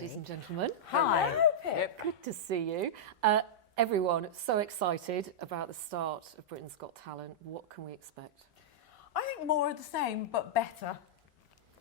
ladies and gentlemen. Hi. Hello, Pip. Good to see you. Everyone, so excited about the start of Britain's Got Talent. What can we expect? I think more of the same, but better.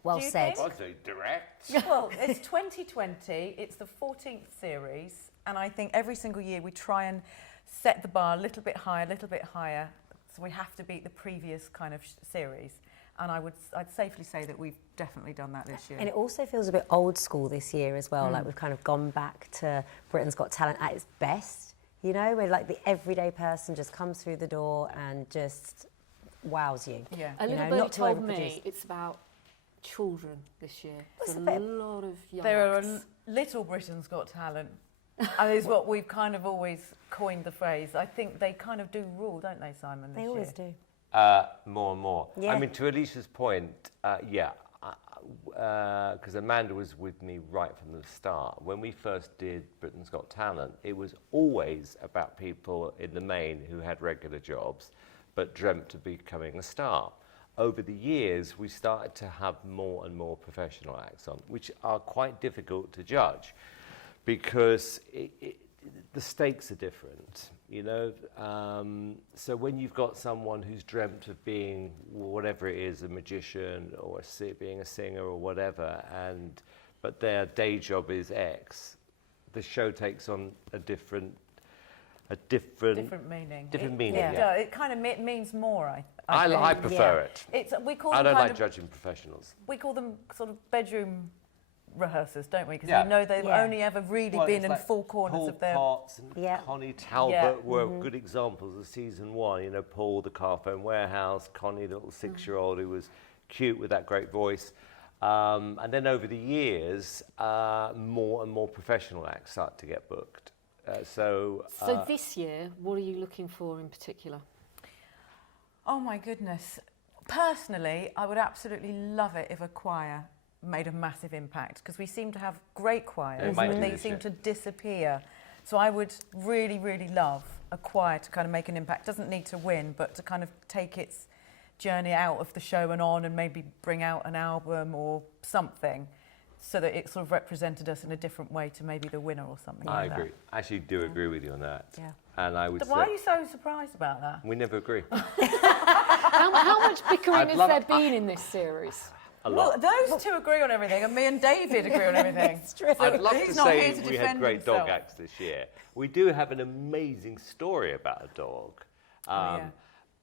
Well Do you said. think? Was it direct? Well, it's 2020, it's the 14th series, and I think every single year we try and set the bar a little bit higher, so we have to beat the previous kind of series. And I'd safely say that we've definitely done that this year. And it also feels a bit old school this year as well, like we've kind of gone back to Britain's Got Talent at its best, you know, where like the everyday person just comes through the door and just wows you. Yeah. A little bit told me it's about children this year. It's a lot of young There acts. are Little Britain's Got Talent. And is what we've kind of always coined the phrase. I think they kind of do rule, don't they, Simon? They always do. More and more. Yeah. I mean, to Alicia's point, because Amanda was with me right from the start. When we first did Britain's Got Talent, it was always about people in the main who had regular jobs but dreamt of becoming a star. Over the years, we started to have more and more professional acts on, which are quite difficult to judge because the stakes are different, you know. So when you've got someone who's dreamt of being whatever it is, a magician or being a singer or whatever, but their day job is X, the show takes on a different meaning. Different meaning. Yeah. It kind of means more. I prefer it. We call I them don't kind like of, judging professionals. we call them sort of bedroom rehearsers, don't we? Because Yeah. we know they've only ever really been it's in like four corners Paul of their... Potts and Yeah. Connie Talbot were good examples of season one. You know, Paul, the car phone warehouse, Connie, the little 6-year-old who was cute with that great voice. And then over the years, more and more professional acts start to get booked. So this year, what are you looking for in particular? Oh my goodness. Personally, I would absolutely love it if a choir made a massive impact, because we seem to have great choirs, might but do they this seem year. to disappear. So I would really, really love a choir to kind of make an impact. Doesn't need to win, but to kind of take its journey out of the show and on, and maybe bring out an album or something, so that it sort of represented us in a different way to maybe the winner or something I like agree. I actually do agree with you on that. Yeah. And I would that. say... Why are you so surprised about that? We never agree. How much bickering I'd has love- there been in this series? A Well, lot. those two agree on everything, and me and David agree on everything. It's true. I'd love He's to not say here to we had defend great dog himself. acts this year. We do have an amazing story about a dog. Yeah.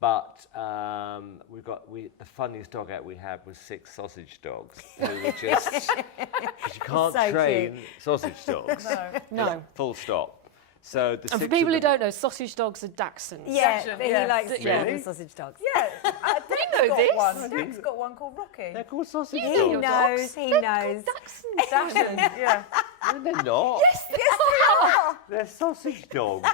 But the funniest dog act we had was 6 sausage dogs who were just, because you can't So train sausage dogs. No. Full stop. So the And for 6 people of who them- don't know, sausage dogs are Dachshunds. Yeah, Section, he yeah. likes Really? sausage dogs. Yeah, Deck's know got this. one. Deck's got one called Rocky. They're called sausage He dogs. your knows, dogs. he knows. Dachshunds. Dachshund, yeah. No, they're not. Yes, they are. They're sausage dogs.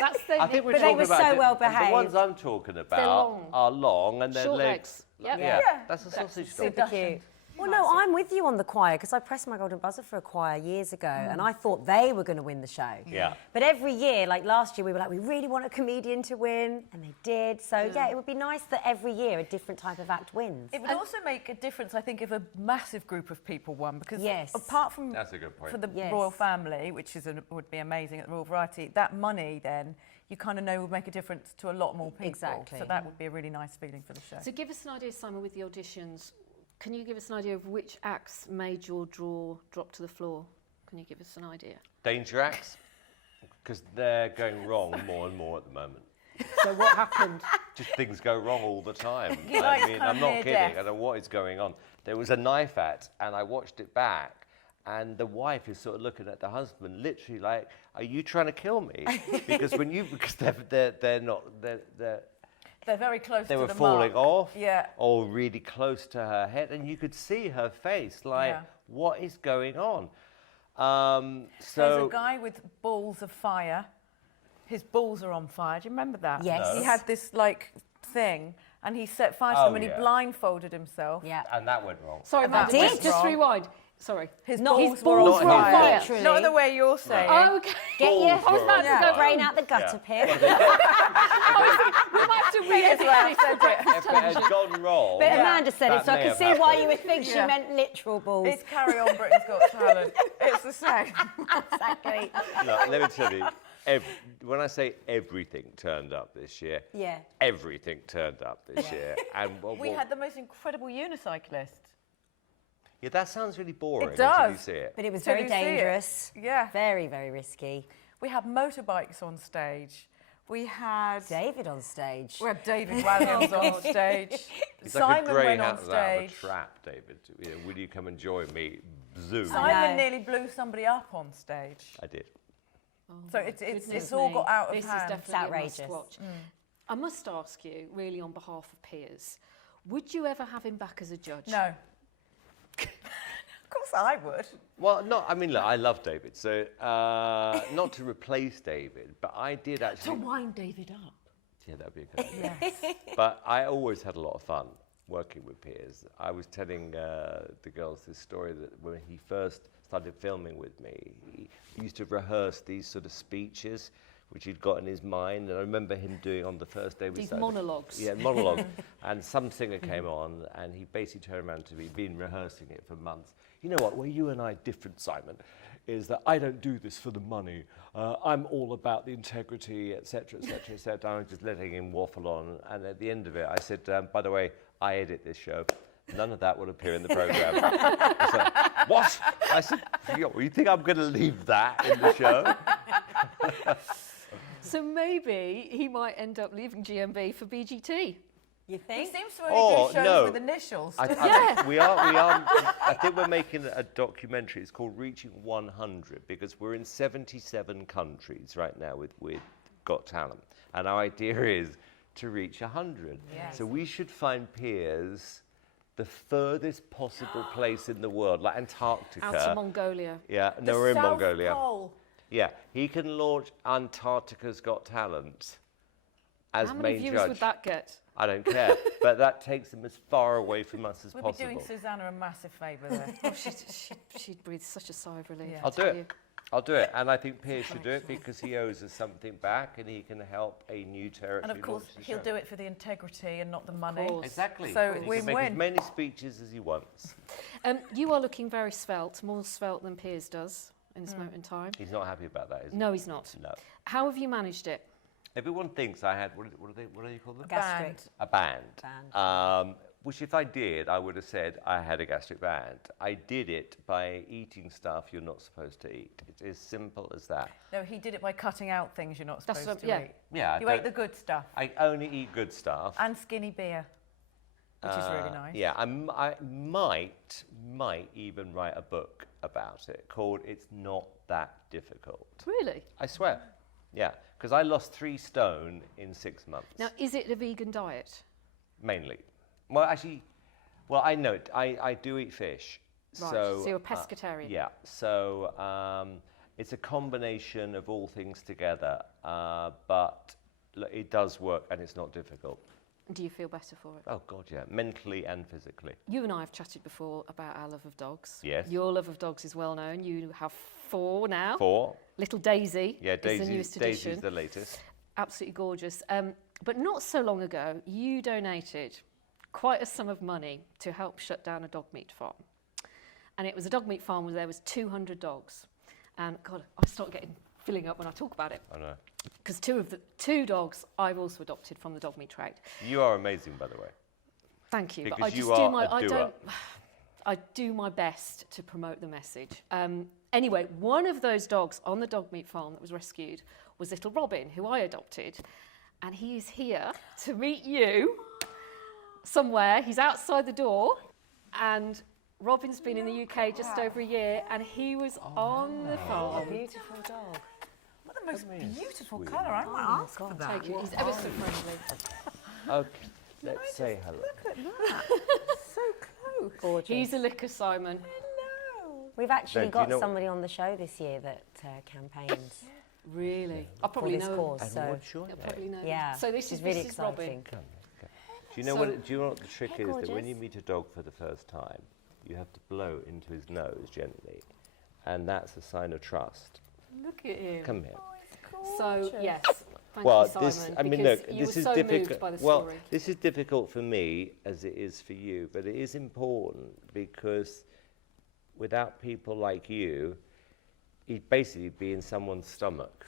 That's the... I think we're But they talking were about so the- well The ones behaved. I'm talking about long. are long and their Short legs. legs. Yep. Yeah, Yeah. that's a sausage dog. Super cute. Well, no, I'm with you on the choir, because I pressed my golden buzzer for a choir years ago, and I thought they were going to win the show. Yeah. But every year, like last year, we were like, we really want a comedian to win, and they did. So, yeah, it would be nice that every year a different type of act wins. It would also make a difference, I think, if a massive group of people won, because Yes. apart from That's a good point. for the Yes. royal family, which would be amazing at the Royal Variety, that money then you kind of know would make a difference to a lot more people. Exactly. So that would be a really nice feeling for the show. So give us an idea, Simon, with the auditions. Can you give us an idea of which acts made your jaw drop to the floor? Can you give us an idea? Danger acts, because they're going wrong more and more at the moment. So what happened? Just things go wrong all the time. You know, I it's mean, kind of I'm not near kidding. death. I don't know what is going on. There was a knife act, and I watched it back, and the wife is sort of looking at the husband, literally like, "Are you trying to kill me?" Because They're very close they to were the falling mark. off, Yeah. or really close to her head, and you could see her face, like, Yeah. what is going on? There's So a guy with balls of fire. His balls are on fire. Do you remember that? Yes. No. He had this, like, thing, and he set fire to Oh, them, and he yeah. blindfolded himself. Yeah. and that went wrong. Sorry, And that Matt, went just wrong. rewind. Sorry. His Not balls his were balls on were on fire. fire. Literally. Not the way you're saying. Oh, okay. Get your Balls were about to on go fire. brain out the gutter, Pip. We might have to me as well. Said it. If it had gone wrong, But Amanda said it, that so I may can have see why you happened. would think she Yeah. meant literal balls. It's Carry On Britain's Got Talent. It's the same. Exactly. Look, let me tell you, when I say everything turned up this year, Yeah. everything turned up this year. And We had the most incredible unicyclist. yeah, that sounds really boring It until you does. see it. But it was Till very you see it. dangerous. Yeah. Very, very risky. We had motorbikes on stage. We had David on stage. David Walliams on stage. It's like a Simon grey went hat on out of stage. a trap, David. You know, will you come and join me? Zoom. Simon know. nearly blew somebody up on stage. I did. So it's Goodness all me. got out of this hand. is definitely a outrageous. must-watch. I must ask you, really on behalf of Piers, would you ever have him back as a judge? No. Of course I would. Well, no, I mean, look, I love David, so not to replace David, but I did actually. To wind David up. Yeah, that'd be a good idea. Yes. But I always had a lot of fun working with Piers. I was telling the girls this story that when he first started filming with me, he used to rehearse these sort of speeches which he'd got in his mind. And I remember him doing on the first day we These started. monologues. Yeah, monologue. And some singer came on and he basically turned around to me, been rehearsing it for months. You know what, where you and I are different, Simon, is that I don't do this for the money. I'm all about the integrity, etc., etc., etc. I was just letting him waffle on. And at the end of it, I said, by the way, I edit this show. None of that will appear in the programme. He's like, what? I said, you think I'm going to leave that in the show? So maybe he might end up leaving GMB for BGT. You He think? seems to only do shows no. with initials. We are. I think we're making a documentary. It's called Reaching 100 because we're in 77 countries right now with Got Talent, and our idea is to reach 100. Yes. So we should find Piers the furthest possible place in the world, like Antarctica. Out to Mongolia. Yeah, The no, we're in South Mongolia. Pole. Yeah, he can launch Antarctica's Got Talent as How many main viewers judge. would that get? I don't care, but that takes him as far away from us as We'd possible. be doing Susanna a massive favour there. Oh, she'd breathe such a sigh of relief. Yeah. I I'll do tell it. you. I'll do it, and I think Piers should do it because he owes us something back, and he can help a new territory. And of course, launch the he'll show. do it for the integrity and not the money. course. Exactly. So He can win-win. make as many speeches as he wants. You are looking very svelte, more svelte than Piers does in this moment in time. He's not happy about that, is he? No, he's not. No. How have you managed it? Everyone thinks I had what do you call them? Gastric. A band. Band. Which if I did, I would have said I had a gastric band. I did it by eating stuff you're not supposed to eat. It's as simple as that. No, he did it by cutting out things you're not That's supposed what- to yeah. eat. Yeah, You ate the good stuff. I only eat good stuff. And skinny beer, which is really nice. Yeah, I might even write a book about it called It's Not That Difficult. Really? I swear. Yeah, because I lost 3 stone in 6 months. Now, is it a vegan diet? Mainly. Well, actually, I know it. I do eat fish. Right, So you're a pescatarian. Yeah, so it's a combination of all things together, but look, it does work and it's not difficult. Do you feel better for it? Oh, God, yeah, mentally and physically. You and I have chatted before about our love of dogs. Yes. Your love of dogs is well known. You have 4 now. 4. Little Daisy Yeah, is the newest Daisy's edition. the latest. Absolutely gorgeous. But not so long ago, you donated quite a sum of money to help shut down a dog meat farm. And it was a dog meat farm where there was 200 dogs. And God, I start filling up when I talk about it. I know. Because 2 of the 2 dogs I've also adopted from the dog meat trade. You are amazing, by the way. Thank you. Because but I you just do are my a doer. I do my best to promote the message. Anyway, one of those dogs on the dog meat farm that was rescued was little Robin, who I adopted. And he is here to meet you somewhere. He's outside the door. And Robin's been in the UK just over a year. And he was on the farm. Beautiful dog. What the most beautiful sweet. colour. I might ask for that. Take it. He's ever so friendly. Okay, let's say hello. Look at that. So close. Gorgeous. He's a licker, Simon. We've actually Don't you got know- somebody on the show this year that campaigns Really? I for probably this know. cause. And So what's your I name? probably know. yeah, So this which is really this is Robin. exciting. Come, okay. Do you know So- do you know what the trick Hey, is? That when gorgeous. you meet a dog for the first time, you have to blow into his nose gently, and that's a sign of trust. Look at him. Come here. So yes, Thank well, you, Simon, this, I mean, because look, you this were is so difficult. moved by the Well, story. this is difficult for me as it is for you, but it is important because without people like you, you'd basically be in someone's stomach.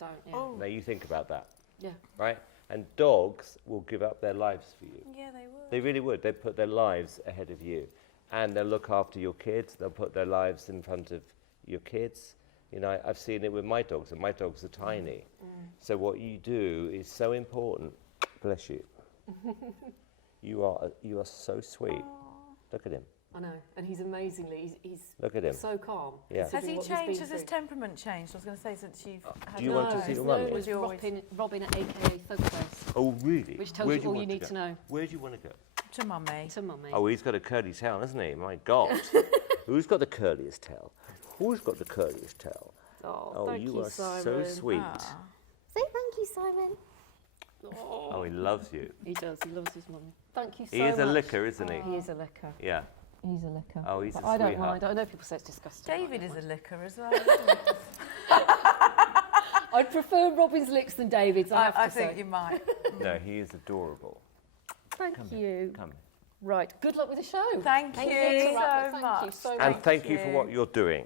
Don't, yeah. Oh. Now you think about that, Yeah. right? And dogs will give up their lives for you. Yeah, they would. They really would. They put their lives ahead of you, and they'll look after your kids. They'll put their lives in front of your kids. You know, I've seen it with my dogs, and my dogs are tiny. So what you do is so important. Bless you. You are so sweet. Look at him. I know, and he's amazingly, he's Look at him. so calm. Yeah. Has he considering what he's changed? been Has his through. temperament changed? I was going to say since you've had Do you want to see your No, mummy? it was You always- Robin at AKA Thugface, Oh, really? which tells Where you do all you want need go? to know. Where do you want to go? to mummy. To mummy. Oh, he's got a curly tail, hasn't he? My God. Who's got the curliest tail? Who's got the curliest tail? Oh, thank you you, are Simon. so sweet. Ah. Say thank you, Simon. Oh, he loves you. He does, he loves his mummy. Thank you so He much. is a licker, isn't he? He is a licker. Yeah. He's a licker. Oh, he's But a I don't sweetheart. mind. I know people say it's disgusting. David is a licker as well. I'd prefer Robin's licks than David's, I have to I say. think you might. No, he is adorable. Thank you. Come. Right, good luck with the show. Thank Thank you you so Thank you much. so much. And thank you for what you're doing.